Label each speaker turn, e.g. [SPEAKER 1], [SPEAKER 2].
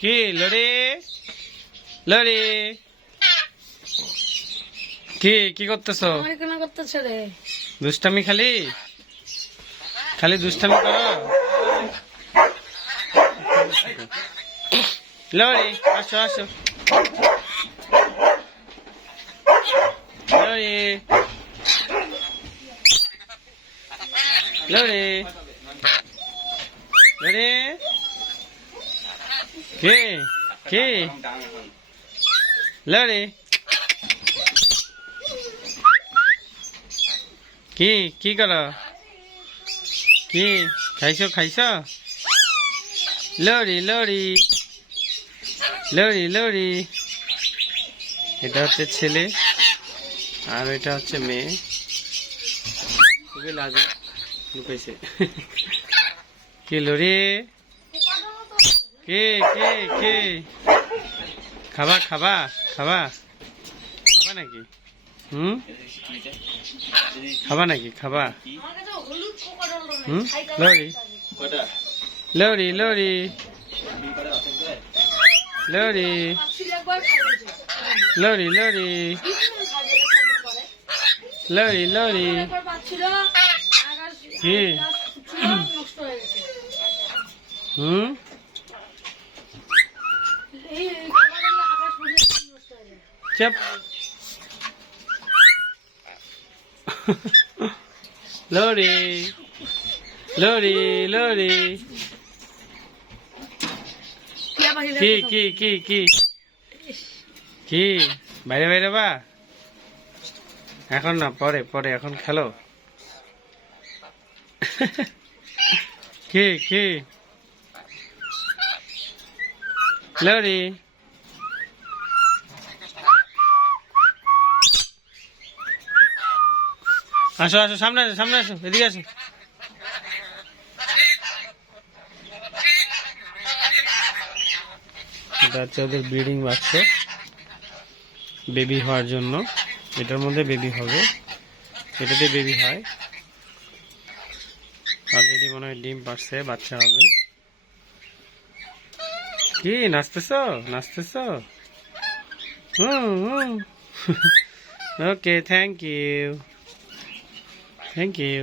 [SPEAKER 1] কি? লড়ি? লড়ি? কি? কি করতেছো?
[SPEAKER 2] রে?
[SPEAKER 1] দুষ্টামি খালি? খালি দুষ্টামি করো? লড়ি আসো আসো। লড়ি। লড়ি। লড়ি। কে? কে? লড়ি কি? কি কর? কি? খাইছ খাইছ? লড়ি লড়ি লড়ি লড়ি এটা হচ্ছে ছেলে আর এটা হচ্ছে মেয়ে। খুবই লাজে লুকাইছে। কি লড়ি কে কে কে? খাবা খাবা খাবা। খাবা নাকি? হুম? খাবা নাকি? খাবা। হুম?
[SPEAKER 2] নেই
[SPEAKER 1] লড়ি লড়ি লড়ি লড়ি
[SPEAKER 2] পাচ্ছিল একবার খাইছে
[SPEAKER 1] লড়ি লড়ি
[SPEAKER 2] তিনজন খাবে রে সঙ্গে করে
[SPEAKER 1] লড়ি লড়ি
[SPEAKER 2] একবার পাচ্ছিল আকাশ
[SPEAKER 1] কি?
[SPEAKER 2] ছিল, নষ্ট হয়ে গেছে
[SPEAKER 1] হুম
[SPEAKER 2] এই কোকাডল আকাশ পুড়ে নষ্ট হয়ে গেছে
[SPEAKER 1] চপ লড়ি লড়ি লড়ি কি কি কি কি কি বাইরে বাইরে বা এখন না পরে পরে এখন খেলো। কি কি লরি আসো আসো, সামনে আসো সামনে আসো, এদিকে আসো। ওদের ব্রিডিং বাচ্চা, বেবি হওয়ার জন্য, এটার মধ্যে বেবি হবে। এটাতে বেবি হয়। অলরেডি মনে হয় ডিম পারছে বাচ্চা হবে। কি, নাচতেছ? নাচতেছ? Okay thank you thank you